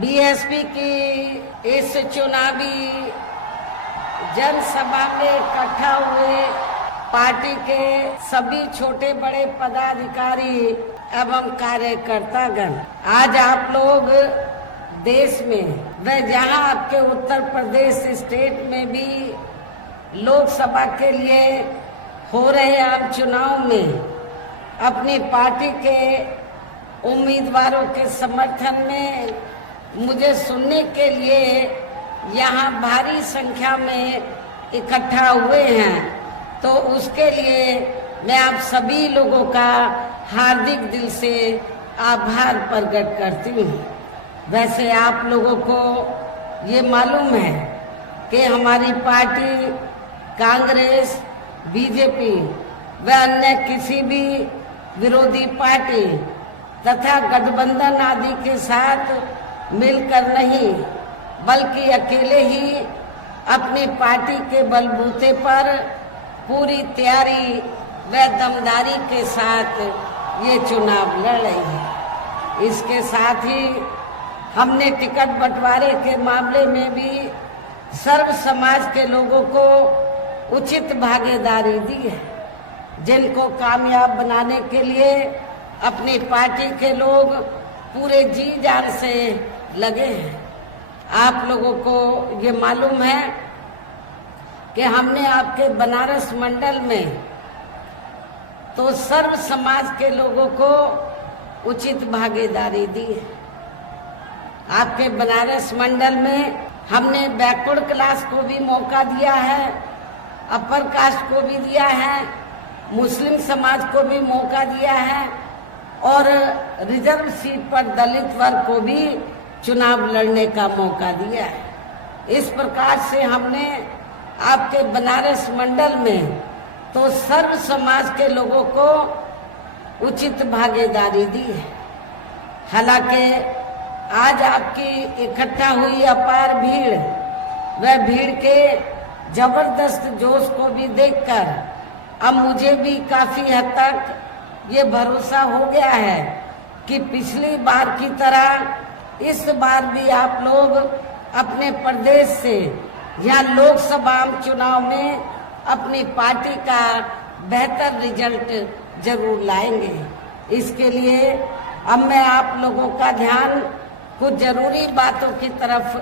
BSP की इस चुनावी जनसभा में इकट्ठा हुए पार्टी के सभी छोटे बड़े पदाधिकारी एवं कार्यकर्तागण, आज आप लोग देश में व जहां आपके उत्तर प्रदेश स्टेट में भी लोकसभा के लिए हो रहे आम चुनाव में अपनी पार्टी के उम्मीदवारों के समर्थन में मुझे सुनने के लिए यहाँ भारी संख्या में इकट्ठा हुए हैं, तो उसके लिए मैं आप सभी लोगों का हार्दिक दिल से आभार प्रकट करती हूँ। वैसे आप लोगों को ये मालूम है कि हमारी पार्टी कांग्रेस, बीजेपी व अन्य किसी भी विरोधी पार्टी तथा गठबंधन आदि के साथ मिलकर नहीं, बल्कि अकेले ही अपनी पार्टी के बलबूते पर पूरी तैयारी व दमदारी के साथ ये चुनाव लड़ रही है। इसके साथ ही हमने टिकट बंटवारे के मामले में भी सर्व समाज के लोगों को उचित भागीदारी दी है, जिनको कामयाब बनाने के लिए अपनी पार्टी के लोग पूरे जी जान से लगे हैं। आप लोगों को ये मालूम है कि हमने आपके बनारस मंडल में तो सर्व समाज के लोगों को उचित भागीदारी दी है। आपके बनारस मंडल में हमने बैकवर्ड क्लास को भी मौका दिया है, अपर कास्ट को भी दिया है, मुस्लिम समाज को भी मौका दिया है और रिजर्व सीट पर दलित वर्ग को भी चुनाव लड़ने का मौका दिया है। इस प्रकार से हमने आपके बनारस मंडल में तो सर्व समाज के लोगों को उचित भागीदारी दी है। हालांकि आज आपकी इकट्ठा हुई अपार भीड़ व भीड़ के जबरदस्त जोश को भी देखकर अब मुझे भी काफी हद तक ये भरोसा हो गया है कि पिछली बार की तरह इस बार भी आप लोग अपने प्रदेश से यहाँ लोकसभा चुनाव में अपनी पार्टी का बेहतर रिजल्ट जरूर लाएंगे। इसके लिए अब मैं आप लोगों का ध्यान कुछ जरूरी बातों की तरफ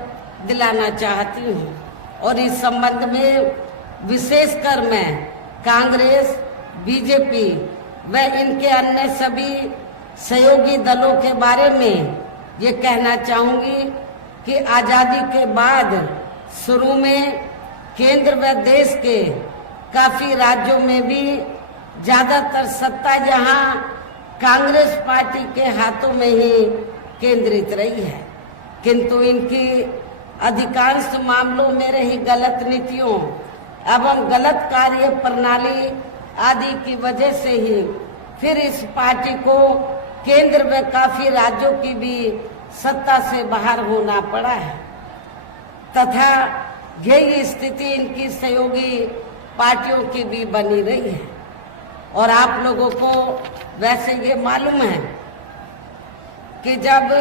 दिलाना चाहती हूँ और इस संबंध में विशेषकर मैं कांग्रेस, बीजेपी व इनके अन्य सभी सहयोगी दलों के बारे में ये कहना चाहूंगी कि आजादी के बाद शुरू में केंद्र व देश के काफी राज्यों में भी ज्यादातर सत्ता जहां कांग्रेस पार्टी के हाथों में ही केंद्रित रही है, किंतु इनकी अधिकांश मामलों में रही गलत नीतियों एवं गलत कार्य प्रणाली आदि की वजह से ही फिर इस पार्टी को केंद्र में काफी राज्यों की भी सत्ता से बाहर होना पड़ा है तथा यही स्थिति इनकी सहयोगी पार्टियों की भी बनी रही है। और आप लोगों को वैसे ये मालूम है कि जब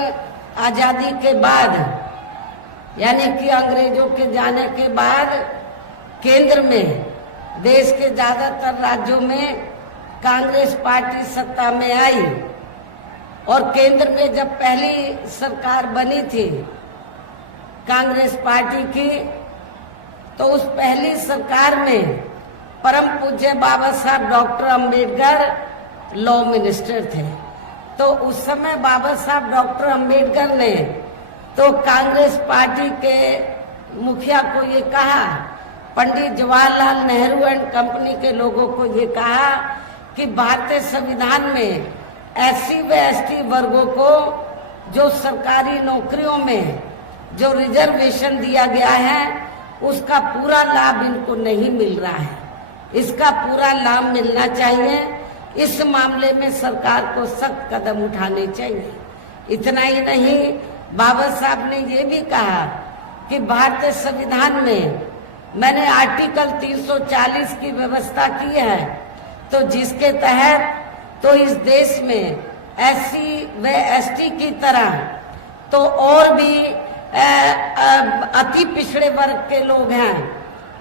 आजादी के बाद यानी कि अंग्रेजों के जाने के बाद केंद्र में देश के ज्यादातर राज्यों में कांग्रेस पार्टी सत्ता में आई और केंद्र में जब पहली सरकार बनी थी कांग्रेस पार्टी की, तो उस पहली सरकार में परम पूज्य बाबा साहब डॉक्टर अंबेडकर लॉ मिनिस्टर थे। तो उस समय बाबा साहब डॉक्टर अंबेडकर ने तो कांग्रेस पार्टी के मुखिया को ये कहा, पंडित जवाहरलाल नेहरू एंड कंपनी के लोगों को ये कहा कि भारतीय संविधान में एससी व एसटी वर्गों को जो सरकारी नौकरियों में जो रिजर्वेशन दिया गया है उसका पूरा लाभ इनको नहीं मिल रहा है, इसका पूरा लाभ मिलना चाहिए। इस मामले में सरकार को सख्त कदम उठाने चाहिए। इतना ही नहीं, बाबा साहब ने ये भी कहा कि भारतीय संविधान में मैंने आर्टिकल 340 की व्यवस्था की है, तो जिसके तहत तो इस देश में एससी व एसटी की तरह तो और भी अति पिछड़े वर्ग के लोग हैं,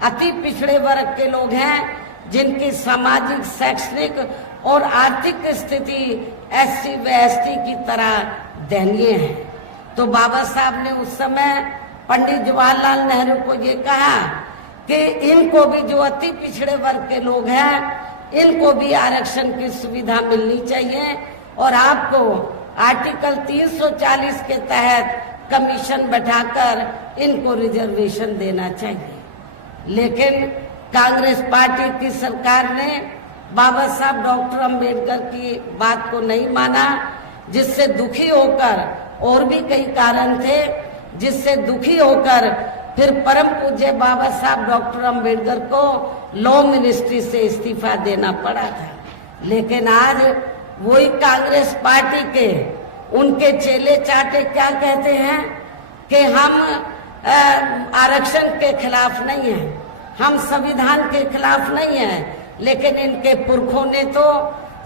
अति पिछड़े वर्ग के लोग हैं जिनकी सामाजिक, शैक्षणिक और आर्थिक स्थिति SC व ST की तरह दयनीय है। तो बाबा साहब ने उस समय पंडित जवाहरलाल नेहरू को ये कहा कि इनको भी, जो अति पिछड़े वर्ग के लोग हैं, इनको भी आरक्षण की सुविधा मिलनी चाहिए और आपको आर्टिकल 340 के तहत कमीशन बैठाकर इनको रिजर्वेशन देना चाहिए। लेकिन कांग्रेस पार्टी की सरकार ने बाबा साहब डॉक्टर अंबेडकर की बात को नहीं माना, जिससे दुखी होकर, और भी कई कारण थे जिससे दुखी होकर फिर परम पूज्य बाबा साहब डॉक्टर अंबेडकर को लॉ मिनिस्ट्री से इस्तीफा देना पड़ा था। लेकिन आज वही कांग्रेस पार्टी के उनके चेले चाटे क्या कहते हैं कि हम आरक्षण के खिलाफ नहीं हैं, हम संविधान के खिलाफ नहीं हैं, लेकिन इनके पुरखों ने तो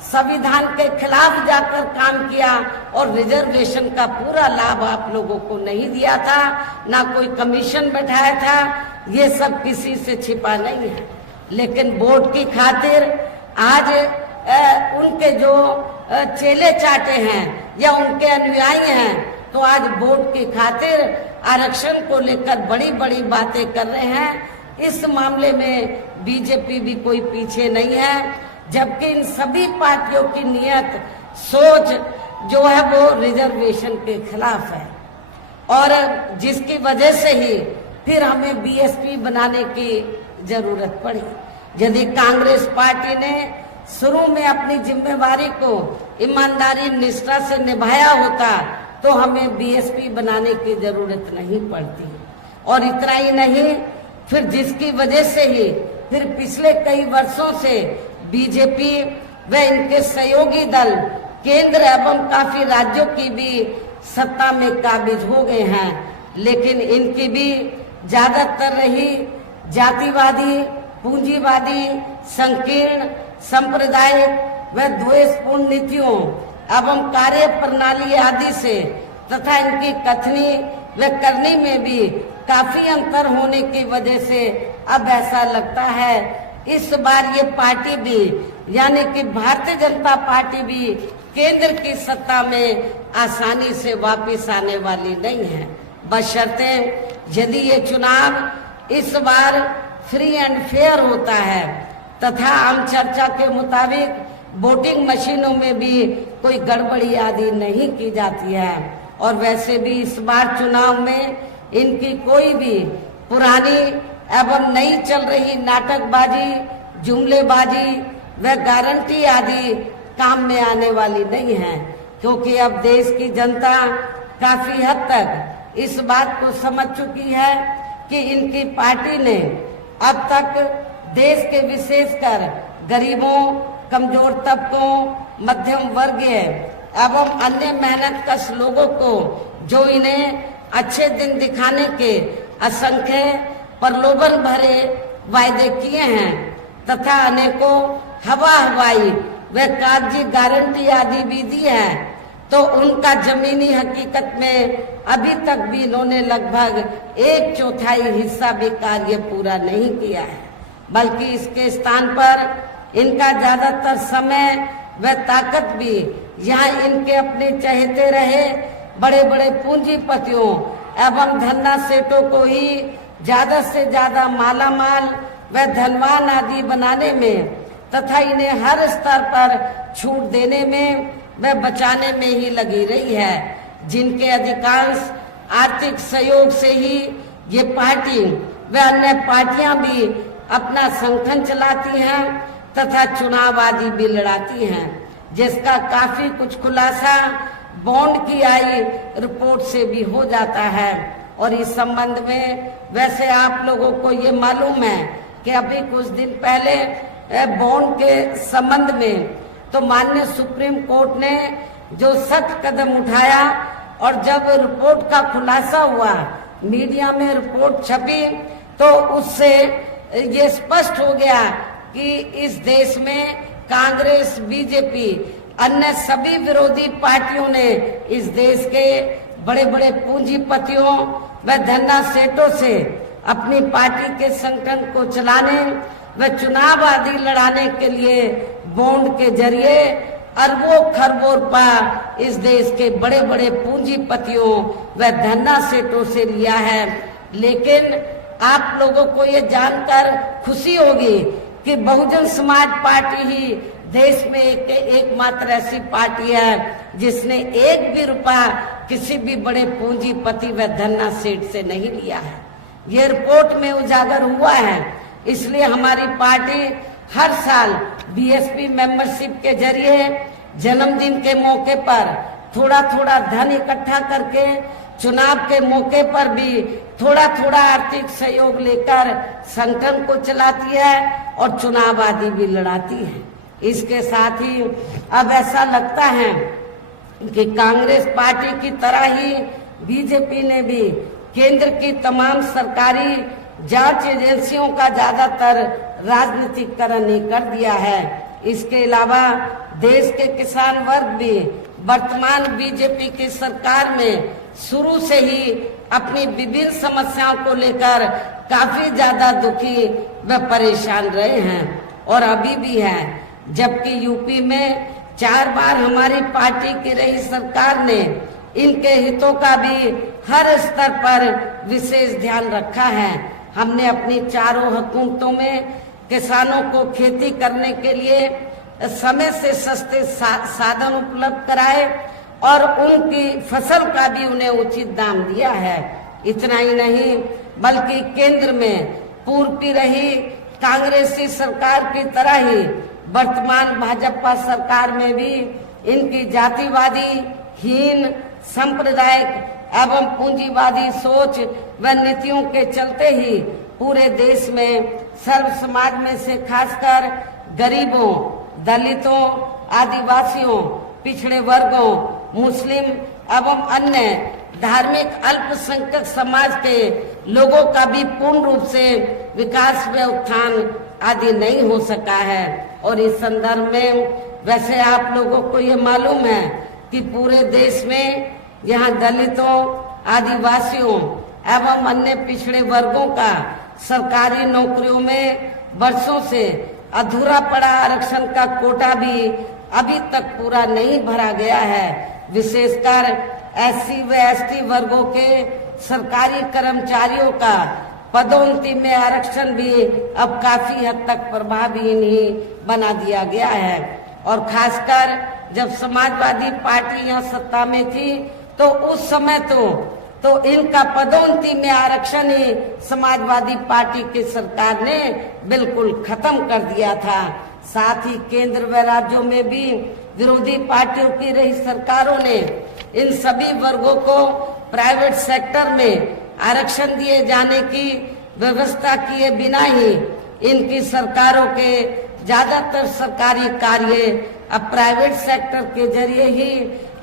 संविधान के खिलाफ जाकर काम किया और रिजर्वेशन का पूरा लाभ आप लोगों को नहीं दिया था, ना कोई कमीशन बैठाया था। ये सब किसी से छिपा नहीं है। लेकिन वोट की खातिर आज उनके जो चेले चाटे हैं या उनके अनुयायी हैं, तो आज वोट की खातिर आरक्षण को लेकर बड़ी बड़ी बातें कर रहे हैं। इस मामले में बीजेपी भी कोई पीछे नहीं है, जबकि इन सभी पार्टियों की नियत, सोच जो है वो रिजर्वेशन के खिलाफ है, और जिसकी वजह से ही फिर हमें बीएसपी बनाने की जरूरत पड़ी। यदि कांग्रेस पार्टी ने शुरू में अपनी जिम्मेवारी को ईमानदारी, निष्ठा से निभाया होता तो हमें बीएसपी बनाने की जरूरत नहीं पड़ती। और इतना ही नहीं, फिर जिसकी वजह से ही फिर पिछले कई वर्षों से बीजेपी व इनके सहयोगी दल केंद्र एवं काफी राज्यों की भी सत्ता में काबिज हो गए हैं। लेकिन इनकी भी ज्यादातर रही जातिवादी, पूंजीवादी, संकीर्ण, सांप्रदायिक व द्वेषपूर्ण नीतियों एवं कार्य प्रणाली आदि से तथा इनकी कथनी व करनी में भी काफी अंतर होने की वजह से अब ऐसा लगता है इस बार ये पार्टी भी, यानी कि भारतीय जनता पार्टी भी केंद्र की सत्ता में आसानी से वापस आने वाली नहीं है, बशर्ते यदि ये चुनाव इस बार फ्री एंड फेयर होता है तथा आम चर्चा के मुताबिक वोटिंग मशीनों में भी कोई गड़बड़ी आदि नहीं की जाती है। और वैसे भी इस बार चुनाव में इनकी कोई भी पुरानी एवं नई चल रही नाटकबाजी, जुमलेबाजी व गारंटी आदि काम में आने वाली नहीं है, क्योंकि अब देश की जनता काफी हद तक इस बात को समझ चुकी है कि इनकी पार्टी ने अब तक देश के विशेषकर गरीबों, कमजोर तबकों, मध्यम वर्गीय एवं अन्य मेहनतकश लोगों को जो इन्हें अच्छे दिन दिखाने के असंख्य प्रलोभन भरे वायदे किए हैं तथा अनेकों हवाई व कागजी गारंटी आदि भी दी है, तो उनका जमीनी हकीकत में अभी तक भी इन्होंने लगभग 1/4 हिस्सा भी कार्य पूरा नहीं किया है, बल्कि इसके स्थान पर इनका ज्यादातर समय व ताकत भी यहाँ इनके अपने चहेते रहे बड़े बड़े पूंजीपतियों एवं धन्ना सेठों को ही ज्यादा से ज्यादा मालामाल व धनवान आदि बनाने में तथा इन्हें हर स्तर पर छूट देने में व बचाने में ही लगी रही है, जिनके अधिकांश आर्थिक सहयोग से ही ये पार्टी व अन्य पार्टियां भी अपना संगठन चलाती हैं तथा चुनाव आदि भी लड़ाती हैं, जिसका काफी कुछ खुलासा बॉन्ड की आई रिपोर्ट से भी हो जाता है। और इस संबंध में वैसे आप लोगों को ये मालूम है कि अभी कुछ दिन पहले बॉन्ड के संबंध में तो माननीय सुप्रीम कोर्ट ने जो सख्त कदम उठाया और जब रिपोर्ट का खुलासा हुआ, मीडिया में रिपोर्ट छपी, तो उससे ये स्पष्ट हो गया कि इस देश में कांग्रेस, बीजेपी, अन्य सभी विरोधी पार्टियों ने इस देश के बड़े बड़े पूंजीपतियों व धन्ना सेठों से अपनी पार्टी के संगठन को चलाने व चुनाव आदि लड़ाने के लिए बॉन्ड के जरिए अरबों खरबों रुपया इस देश के बड़े बड़े पूंजीपतियों व धन्ना सेठों से लिया है। लेकिन आप लोगों को ये जानकर खुशी होगी कि बहुजन समाज पार्टी ही देश में एकमात्र ऐसी पार्टी है जिसने एक भी रुपया किसी भी बड़े पूंजीपति व धन्ना सेठ से नहीं लिया है। ये रिपोर्ट में उजागर हुआ है। इसलिए हमारी पार्टी हर साल बीएसपी मेंबरशिप के जरिए जन्मदिन के मौके पर थोड़ा थोड़ा धन इकट्ठा करके चुनाव के मौके पर भी थोड़ा थोड़ा आर्थिक सहयोग लेकर संगठन को चलाती है और चुनाव आदि भी लड़ाती है। इसके साथ ही अब ऐसा लगता है कि कांग्रेस पार्टी की तरह ही बीजेपी ने भी केंद्र की तमाम सरकारी जांच एजेंसियों का ज्यादातर राजनीतिकरण ही कर दिया है। इसके अलावा देश के किसान वर्ग भी वर्तमान बीजेपी की सरकार में शुरू से ही अपनी विभिन्न समस्याओं को लेकर काफी ज्यादा दुखी व परेशान रहे हैं और अभी भी है। जबकि यूपी में 4 बार हमारी पार्टी की रही सरकार ने इनके हितों का भी हर स्तर पर विशेष ध्यान रखा है। हमने अपनी चारों हुकूमतों में किसानों को खेती करने के लिए समय से सस्ते साधन उपलब्ध कराए और उनकी फसल का भी उन्हें उचित दाम दिया है। इतना ही नहीं बल्कि केंद्र में पूर्व की रही कांग्रेसी सरकार की तरह ही वर्तमान भाजपा सरकार में भी इनकी जातिवादी हीन सांप्रदायिक एवं पूंजीवादी सोच व नीतियों के चलते ही पूरे देश में सर्व समाज में से खासकर गरीबों, दलितों, आदिवासियों, पिछड़े वर्गों, मुस्लिम एवं अन्य धार्मिक अल्पसंख्यक समाज के लोगों का भी पूर्ण रूप से विकास व उत्थान आदि नहीं हो सका है। और इस संदर्भ में वैसे आप लोगों को ये मालूम है कि पूरे देश में यहाँ दलितों, आदिवासियों एवं अन्य पिछड़े वर्गों का सरकारी नौकरियों में वर्षों से अधूरा पड़ा आरक्षण का कोटा भी अभी तक पूरा नहीं भरा गया है। विशेषकर एससी व एसटी वर्गों के सरकारी कर्मचारियों का पदोन्नति में आरक्षण भी अब काफी हद तक प्रभावहीन ही बना दिया गया है। और खासकर जब समाजवादी पार्टी यहाँ सत्ता में थी तो उस समय तो इनका पदोन्नति में आरक्षण ही समाजवादी पार्टी की सरकार ने बिल्कुल खत्म कर दिया था। साथ ही केंद्र व राज्यों में भी विरोधी पार्टियों की रही सरकारों ने इन सभी वर्गों को प्राइवेट सेक्टर में आरक्षण दिए जाने की व्यवस्था किए बिना ही इनकी सरकारों के ज्यादातर सरकारी कार्य अब प्राइवेट सेक्टर के जरिए ही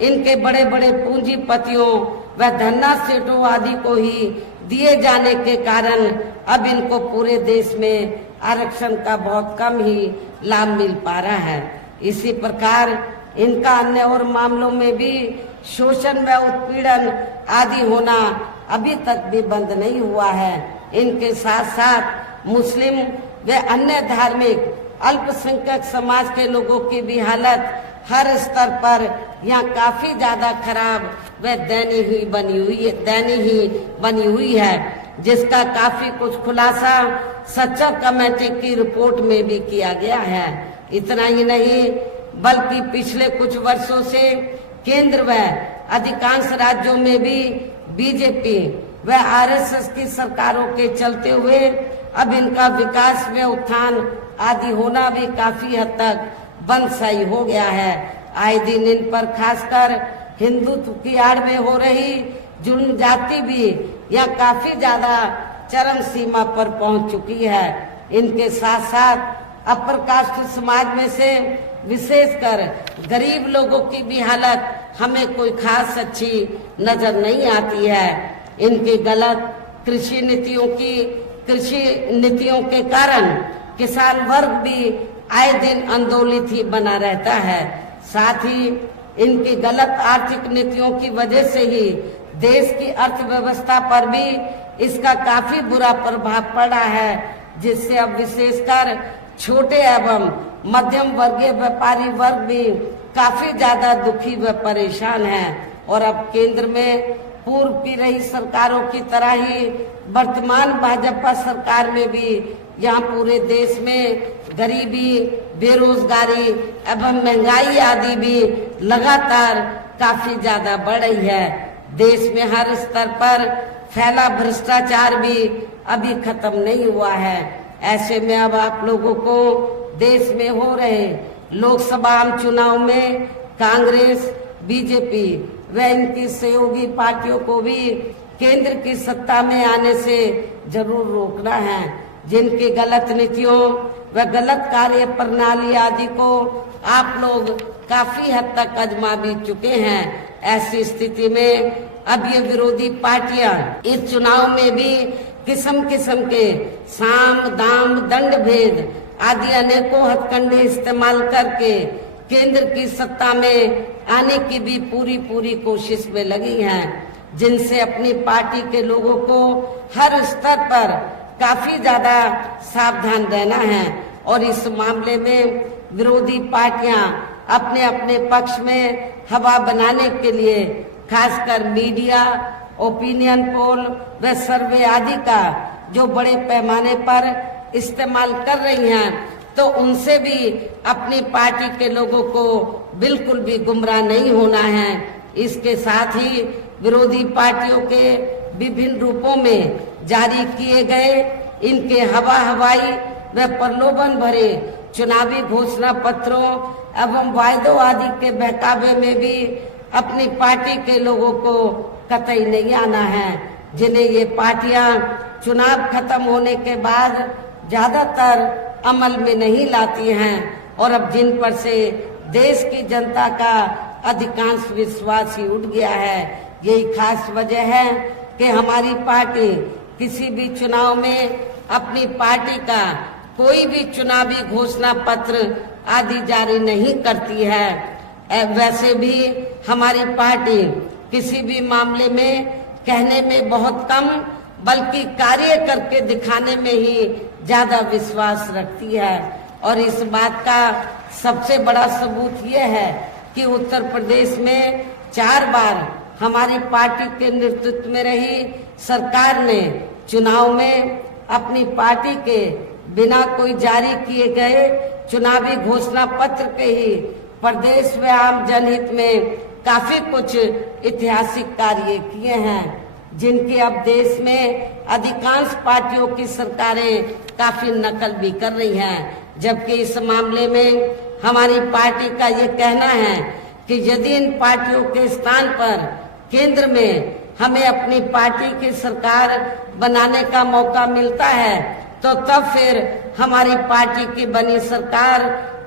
इनके बड़े बड़े पूंजीपतियों व धन्ना सेठों आदि को ही दिए जाने के कारण अब इनको पूरे देश में आरक्षण का बहुत कम ही लाभ मिल पा रहा है। इसी प्रकार इनका अन्य और मामलों में भी शोषण व उत्पीड़न आदि होना अभी तक भी बंद नहीं हुआ है। इनके साथ साथ मुस्लिम व अन्य धार्मिक अल्पसंख्यक समाज के लोगों की भी हालत हर स्तर पर यहाँ काफी ज्यादा खराब व दयनीय बनी हुई है, जिसका काफी कुछ खुलासा सच्चर कमेटी की रिपोर्ट में भी किया गया है। इतना ही नहीं बल्कि पिछले कुछ वर्षों से केंद्र व अधिकांश राज्यों में भी बीजेपी व आरएसएस की सरकारों के चलते हुए अब इनका विकास व उत्थान आदि होना भी काफी हद तक बंदशाही हो गया है। आए दिन इन पर खासकर हिंदुत्व की आड़ में हो रही जुल्म जाति भी यह काफी ज्यादा चरम सीमा पर पहुंच चुकी है। इनके साथ साथ अपर कास्ट समाज में से विशेषकर गरीब लोगों की भी हालत हमें कोई खास अच्छी नजर नहीं आती है। इनकी गलत कृषि नीतियों के कारण किसान वर्ग भी आए दिन आंदोलित ही बना रहता है। साथ ही इनकी गलत आर्थिक नीतियों की वजह से ही देश की अर्थव्यवस्था पर भी इसका काफी बुरा प्रभाव पड़ा है, जिससे अब विशेषकर छोटे एवं मध्यम वर्गीय व्यापारी वर्ग भी काफी ज्यादा दुखी व परेशान है। और अब केंद्र में पूर्व की रही सरकारों की तरह ही वर्तमान भाजपा सरकार में भी यहाँ पूरे देश में गरीबी, बेरोजगारी एवं महंगाई आदि भी लगातार काफी ज्यादा बढ़ रही है। देश में हर स्तर पर फैला भ्रष्टाचार भी अभी खत्म नहीं हुआ है। ऐसे में अब आप लोगों को देश में हो रहे लोकसभा आम चुनाव में कांग्रेस, बीजेपी व इनकी सहयोगी पार्टियों को भी केंद्र की सत्ता में आने से जरूर रोकना है। जिनकी गलत नीतियों व गलत कार्य प्रणाली आदि को आप लोग काफी हद तक आजमा भी चुके हैं। ऐसी स्थिति में अब ये विरोधी पार्टियां इस चुनाव में भी किस्म किस्म के साम, दाम, दंड भेद आदि अनेकों हथकंडे इस्तेमाल करके केंद्र की सत्ता में आने की भी पूरी कोशिश में लगी हैं, जिनसे अपनी पार्टी के लोगों को हर स्तर पर काफी ज्यादा सावधान रहना है। और इस मामले में विरोधी पार्टियां अपने अपने पक्ष में हवा बनाने के लिए खासकर मीडिया, ओपिनियन पोल व सर्वे आदि का जो बड़े पैमाने पर इस्तेमाल कर रही हैं, तो उनसे भी अपनी पार्टी के लोगों को बिल्कुल भी गुमराह नहीं होना है। इसके साथ ही विरोधी पार्टियों के विभिन्न रूपों में जारी किए गए इनके हवाई व प्रलोभन भरे चुनावी घोषणा पत्रों एवं वायदों आदि के बहकावे में भी अपनी पार्टी के लोगों को कतई नहीं आना है, जिन्हें ये पार्टियां चुनाव खत्म होने के बाद ज्यादातर अमल में नहीं लाती हैं और अब जिन पर से देश की जनता का अधिकांश विश्वास ही उठ गया है। यही खास वजह है कि हमारी पार्टी किसी भी चुनाव में अपनी पार्टी का कोई भी चुनावी घोषणा पत्र आदि जारी नहीं करती है। वैसे भी हमारी पार्टी किसी भी मामले में कहने में बहुत कम बल्कि कार्य करके दिखाने में ही ज्यादा विश्वास रखती है। और इस बात का सबसे बड़ा सबूत यह है कि उत्तर प्रदेश में 4 बार हमारी पार्टी के नेतृत्व में रही सरकार ने चुनाव में अपनी पार्टी के बिना कोई जारी किए गए चुनावी घोषणा पत्र के ही प्रदेश व आम जनहित में काफी कुछ ऐतिहासिक कार्य किए हैं, जिनकी अब देश में अधिकांश पार्टियों की सरकारें काफी नकल भी कर रही हैं। जबकि इस मामले में हमारी पार्टी का ये कहना है कि यदि इन पार्टियों के स्थान पर केंद्र में हमें अपनी पार्टी की सरकार बनाने का मौका मिलता है, तो तब फिर हमारी पार्टी की बनी सरकार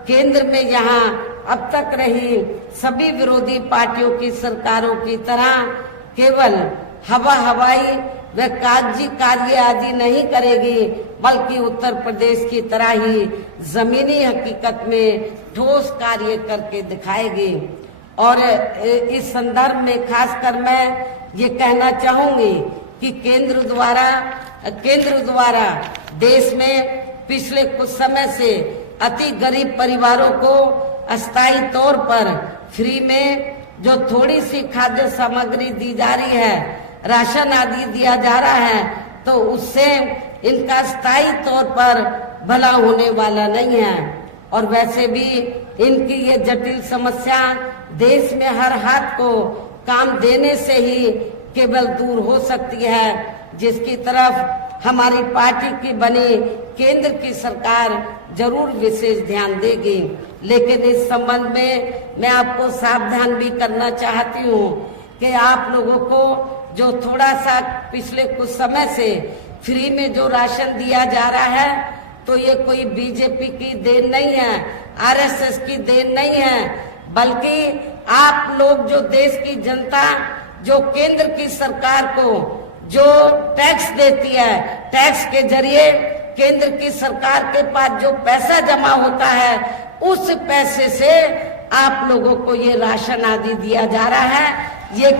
केंद्र में यहाँ अब तक रही सभी विरोधी पार्टियों की सरकारों की तरह केवल हवाई व कागजी कार्य आदि नहीं करेगी, बल्कि उत्तर प्रदेश की तरह ही जमीनी हकीकत में ठोस कार्य करके दिखाएगी। और इस संदर्भ में खासकर मैं ये कहना चाहूंगी कि केंद्र द्वारा देश में पिछले कुछ समय से अति गरीब परिवारों को अस्थायी तौर पर फ्री में जो थोड़ी सी खाद्य सामग्री दी जा रही है, राशन आदि दिया जा रहा है, तो उससे इनका स्थायी तौर पर भला होने वाला नहीं है। और वैसे भी इनकी ये जटिल समस्या देश में हर हाथ को काम देने से ही केवल दूर हो सकती है, जिसकी तरफ हमारी पार्टी की बनी केंद्र की सरकार जरूर विशेष ध्यान देगी। लेकिन इस संबंध में मैं आपको सावधान भी करना चाहती हूँ कि आप लोगों को जो थोड़ा सा पिछले कुछ समय से फ्री में जो राशन दिया जा रहा है, तो ये कोई बीजेपी की देन नहीं है, आरएसएस की देन नहीं है, बल्कि आप लोग जो देश की जनता जो केंद्र की सरकार को जो टैक्स देती है, टैक्स के जरिए केंद्र की सरकार के पास जो पैसा जमा होता है, उस पैसे से आप लोगों को ये राशन आदि दिया जा रहा है। ये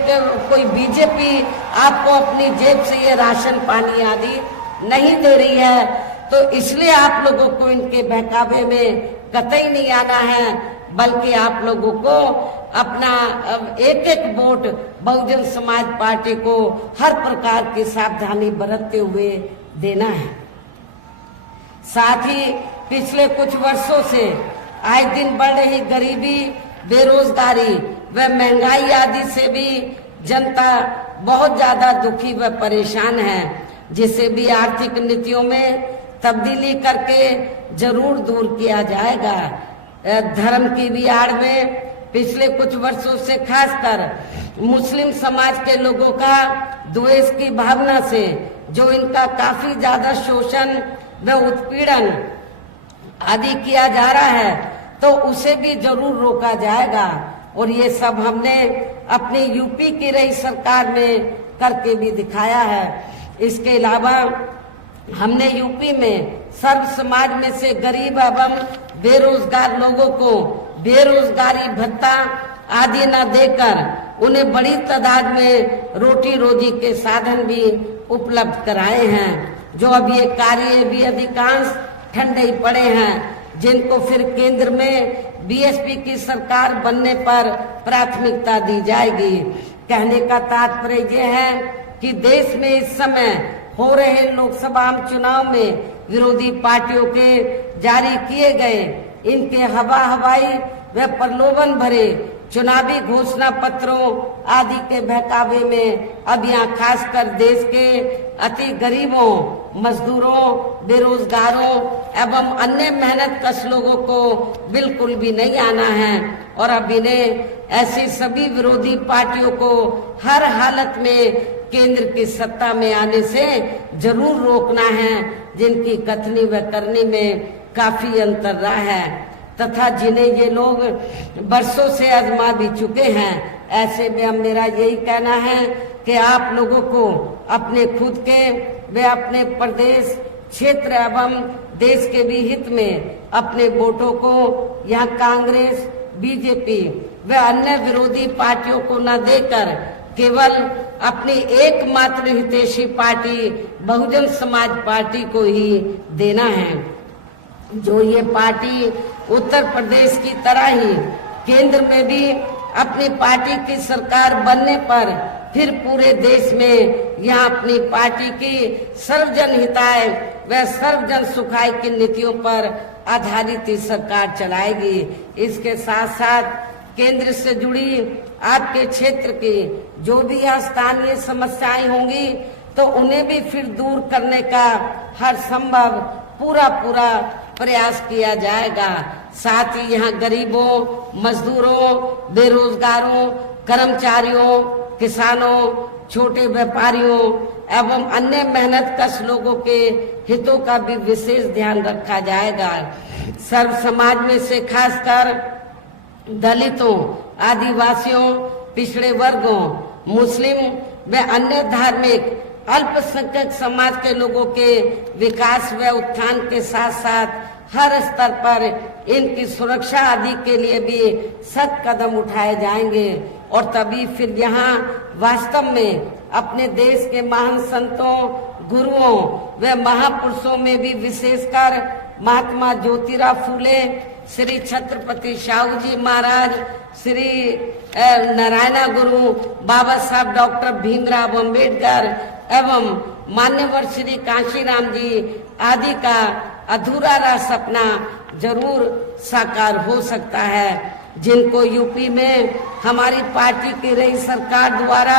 कोई बीजेपी आपको अपनी जेब से ये राशन पानी आदि नहीं दे रही है, तो इसलिए आप लोगों को इनके बहकावे में कतई नहीं आना है, बल्कि आप लोगों को अपना एक एक वोट बहुजन समाज पार्टी को हर प्रकार की सावधानी बरतते हुए देना है। साथ ही पिछले कुछ वर्षों से आए दिन बढ़ रही गरीबी, बेरोजगारी व महंगाई आदि से भी जनता बहुत ज्यादा दुखी व परेशान है, जिसे भी आर्थिक नीतियों में तब्दीली करके जरूर दूर किया जाएगा। धर्म की भी आड़ में पिछले कुछ वर्षों से खासकर मुस्लिम समाज के लोगों का द्वेष की भावना से जो इनका काफी ज्यादा शोषण व उत्पीड़न आदि किया जा रहा है, तो उसे भी जरूर रोका जाएगा। और ये सब हमने अपनी यूपी की रही सरकार में करके भी दिखाया है। इसके अलावा हमने यूपी में सर्व समाज में से गरीब एवं बेरोजगार लोगों को बेरोजगारी भत्ता आदि न देकर उन्हें बड़ी तादाद में रोटी रोजी के साधन भी उपलब्ध कराए हैं, जो अब ये कार्य भी अधिकांश ठंडे ही पड़े हैं, जिनको फिर केंद्र में बीएसपी की सरकार बनने पर प्राथमिकता दी जाएगी। कहने का तात्पर्य यह है कि देश में इस समय हो रहे लोकसभा चुनाव में विरोधी पार्टियों के जारी किए गए इनके हवाई व प्रलोभन भरे चुनावी घोषणा पत्रों आदि के बहकावे में अब यहाँ खासकर देश के अति गरीबों, मजदूरों, बेरोजगारों एवं अन्य मेहनत कश लोगों को बिल्कुल भी नहीं आना है। और अब इन्हें ऐसी सभी विरोधी पार्टियों को हर हालत में केंद्र की सत्ता में आने से जरूर रोकना है, जिनकी कथनी व करनी में काफी अंतर रहा है तथा जिन्हें ये लोग बरसों से आजमा भी चुके हैं। ऐसे में अब मेरा यही कहना है कि आप लोगों को अपने खुद के व अपने प्रदेश, क्षेत्र एवं देश के भी हित में अपने वोटों को यहाँ कांग्रेस, बीजेपी व अन्य विरोधी पार्टियों को न देकर केवल अपनी एकमात्र हितैषी पार्टी बहुजन समाज पार्टी को ही देना है, जो ये पार्टी उत्तर प्रदेश की तरह ही केंद्र में भी अपनी पार्टी की सरकार बनने पर फिर पूरे देश में यहाँ अपनी पार्टी की सर्वजन हिताय व सर्वजन सुखाय की नीतियों पर आधारित सरकार चलाएगी। इसके साथ साथ केंद्र से जुड़ी आपके क्षेत्र की जो भी यहाँ स्थानीय समस्याएं होंगी तो उन्हें भी फिर दूर करने का हर संभव पूरा प्रयास किया जाएगा। साथ ही यहाँ गरीबों, मजदूरों, बेरोजगारों, कर्मचारियों, किसानों, छोटे व्यापारियों एवं अन्य मेहनत कश लोगों के हितों का भी विशेष ध्यान रखा जाएगा। सर्व समाज में से खासकर दलितों, आदिवासियों, पिछड़े वर्गों, मुस्लिम व अन्य धार्मिक अल्पसंख्यक समाज के लोगों के विकास व उत्थान के साथ साथ हर स्तर पर इनकी सुरक्षा आदि के लिए भी सख्त कदम उठाए जाएंगे। और तभी फिर यहाँ वास्तव में अपने देश के महान संतों, गुरुओं व महापुरुषों में भी विशेषकर महात्मा ज्योतिराव फूले, श्री छत्रपति शाहू जी महाराज, श्री नारायणा गुरु, बाबा साहब डॉक्टर भीमराव अंबेडकर एवं मान्यवर श्री कांशीराम जी आदि का अधूरा रहा सपना जरूर साकार हो सकता है, जिनको यूपी में हमारी पार्टी की रही सरकार द्वारा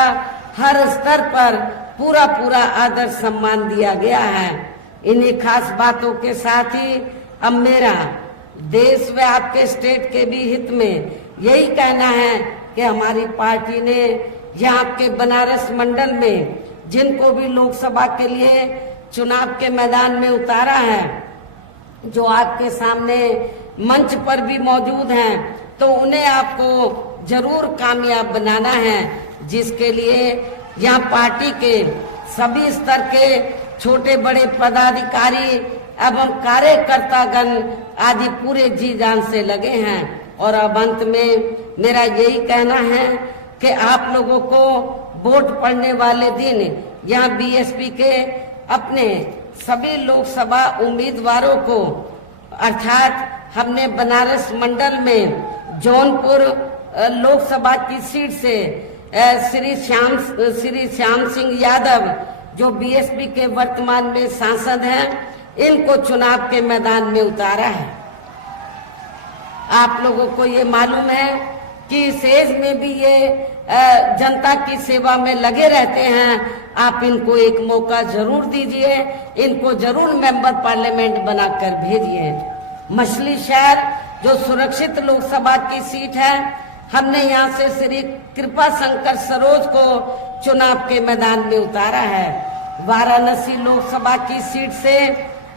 हर स्तर पर पूरा आदर सम्मान दिया गया है। इन्हीं खास बातों के साथ ही अब मेरा देश व आपके स्टेट के भी हित में यही कहना है कि हमारी पार्टी ने यहाँ के बनारस मंडल में जिनको भी लोकसभा के लिए चुनाव के मैदान में उतारा है, जो आपके सामने मंच पर भी मौजूद हैं, तो उन्हें आपको जरूर कामयाब बनाना है, जिसके लिए यहाँ पार्टी के सभी स्तर के छोटे बड़े पदाधिकारी एवं कार्यकर्तागण आदि पूरे जी जान से लगे हैं। और अब अंत में मेरा यही कहना है कि आप लोगों को वोट पड़ने वाले दिन यहाँ बीएसपी के अपने सभी लोकसभा उम्मीदवारों को, अर्थात हमने बनारस मंडल में जौनपुर लोकसभा की सीट से श्री श्याम सिंह यादव जो बीएसपी के वर्तमान में सांसद हैं, इनको चुनाव के मैदान में उतारा है। आप लोगों को ये मालूम है कि इस एज में भी ये जनता की सेवा में लगे रहते हैं। आप इनको एक मौका जरूर दीजिए, इनको जरूर मेंबर पार्लियामेंट बनाकर भेजिए। मछली शहर जो सुरक्षित लोकसभा की सीट है, हमने यहाँ से श्री कृपा शंकर सरोज को चुनाव के मैदान में उतारा है। वाराणसी लोकसभा की सीट से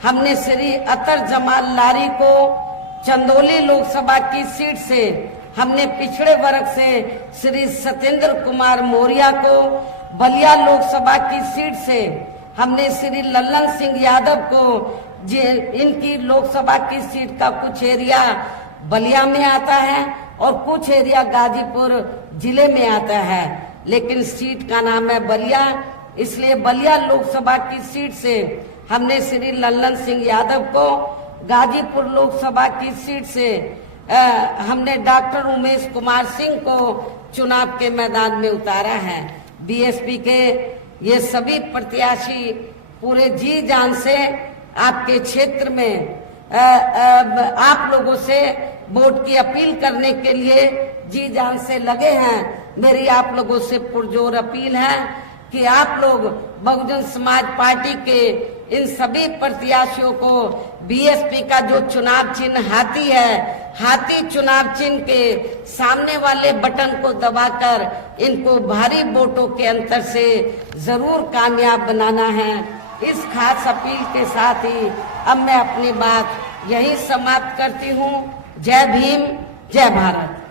हमने श्री अतर जमाल लारी को, चंदौली लोकसभा की सीट से हमने पिछड़े वर्ग से श्री सत्येंद्र कुमार मौर्य को, बलिया लोकसभा की सीट से हमने श्री लल्लन सिंह यादव को, इनकी लोकसभा की सीट का कुछ एरिया बलिया में आता है और कुछ एरिया गाजीपुर जिले में आता है, लेकिन सीट का नाम है बलिया, इसलिए बलिया लोकसभा की सीट से हमने श्री लल्लन सिंह यादव को, गाजीपुर लोकसभा की सीट से हमने डॉक्टर उमेश कुमार सिंह को चुनाव के मैदान में उतारा है। बीएसपी के ये सभी प्रत्याशी पूरे जी जान से आपके क्षेत्र में आप लोगों से वोट की अपील करने के लिए जी जान से लगे हैं। मेरी आप लोगों से पुरजोर अपील है कि आप लोग बहुजन समाज पार्टी के इन सभी प्रत्याशियों को बीएसपी का जो चुनाव चिन्ह हाथी है, हाथी चुनाव चिन्ह के सामने वाले बटन को दबाकर इनको भारी वोटों के अंतर से जरूर कामयाब बनाना है। इस खास अपील के साथ ही अब मैं अपनी बात यही समाप्त करती हूँ। जय भीम, जय भारत।